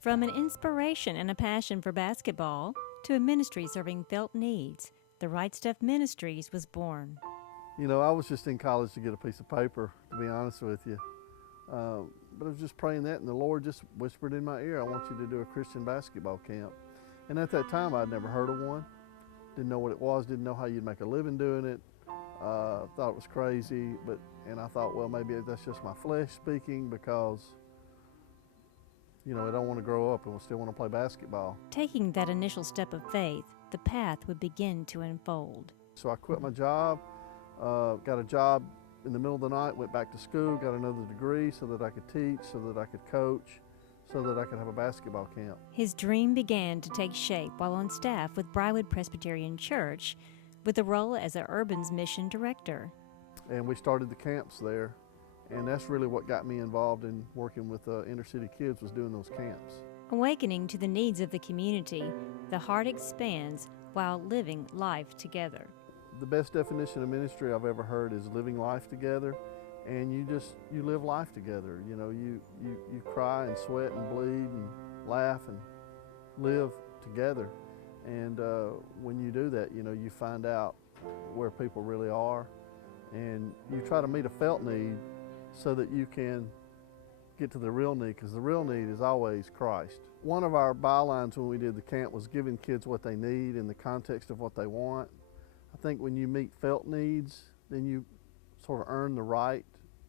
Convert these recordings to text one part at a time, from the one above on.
From an inspiration and a passion for basketball to a ministry serving felt needs, the Right Stuff Ministries was born. You know, I was just in college to get a piece of paper, to be honest with you. But I was just praying that, and the Lord just whispered in my ear, I want you to do a Christian basketball camp. And at that time, I'd never heard of one. Didn't know what it was, didn't know how you'd make a living doing it. Thought it was crazy, and I thought, well, maybe that's just my flesh speaking because, you know, I don't want to grow up and still want to play basketball. Taking that initial step of faith, the path would begin to unfold. So I quit my job, got a job in the middle of the night, went back to school, got another degree so that I could teach, so that I could coach, so that I could have a basketball camp. His dream began to take shape while on staff with Briarwood Presbyterian Church, with a role as an Urban's mission director. And we started the camps there, and that's really what got me involved in working with inner city kids, was doing those camps. Awakening to the needs of the community, the heart expands while living life together. The best definition of ministry I've ever heard is living life together, and you live life together. You know, you cry and sweat and bleed and laugh and live together. And when you do that, you know, you find out where people really are, and you try to meet a felt need so that you can get to the real need, because the real need is always Christ. One of our bylines when we did the camp was giving kids what they need in the context of what they want. I think when you meet felt needs, then you sort of earn the right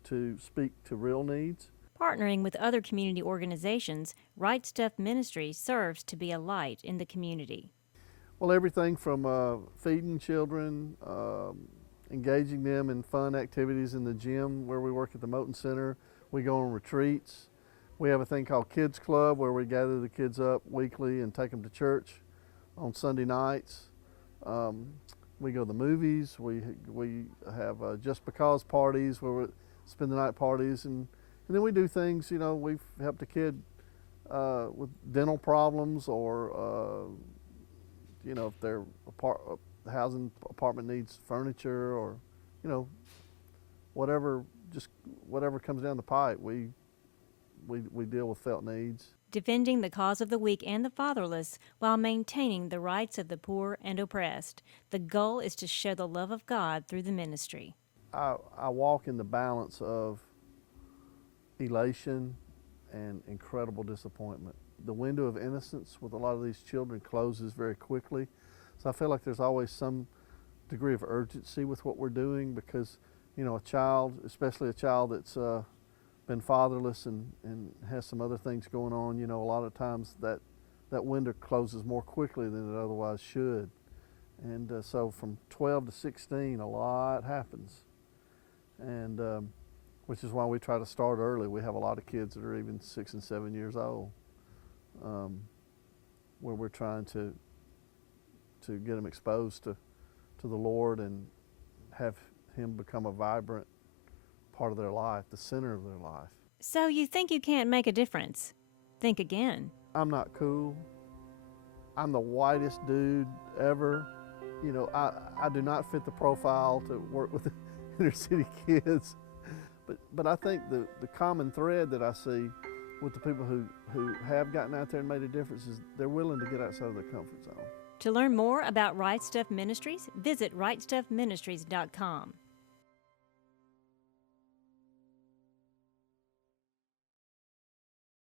to speak to real needs. Partnering with other community organizations, Right Stuff Ministries serves to be a light in the community. Well, everything from feeding children, engaging them in fun activities in the gym where we work at the Moton Center. We go on retreats. We have a thing called Kids Club where we gather the kids up weekly and take them to church on Sunday nights. We go to the movies. We have Just Because parties where we spend the night parties, and then we do things. You know, we've helped a kid with dental problems, or you know, if their housing apartment needs furniture, or you know, whatever comes down the pipe, we deal with felt needs. Defending the cause of the weak and the fatherless while maintaining the rights of the poor and oppressed. The goal is to show the love of God through the ministry. I walk in the balance of elation and incredible disappointment. The window of innocence with a lot of these children closes very quickly. So I feel like there's always some degree of urgency with what we're doing, because, you know, a child, especially a child that's been fatherless and has some other things going on, you know, a lot of times that window closes more quickly than it otherwise should. And so from 12 to 16, a lot happens. And which is why we try to start early. We have a lot of kids that are even 6 and 7 years old, where we're trying to get them exposed to the Lord and have Him become a vibrant part of their life, the center of their life. So you think you can't make a difference? Think again. I'm not cool. I'm the whitest dude ever. You know, I do not fit the profile to work with the inner city kids. But I think the common thread that I see with the people who have gotten out there and made a difference is they're willing to get outside of their comfort zone. To learn more about Right Stuff Ministries, visit rightstuffministries.com.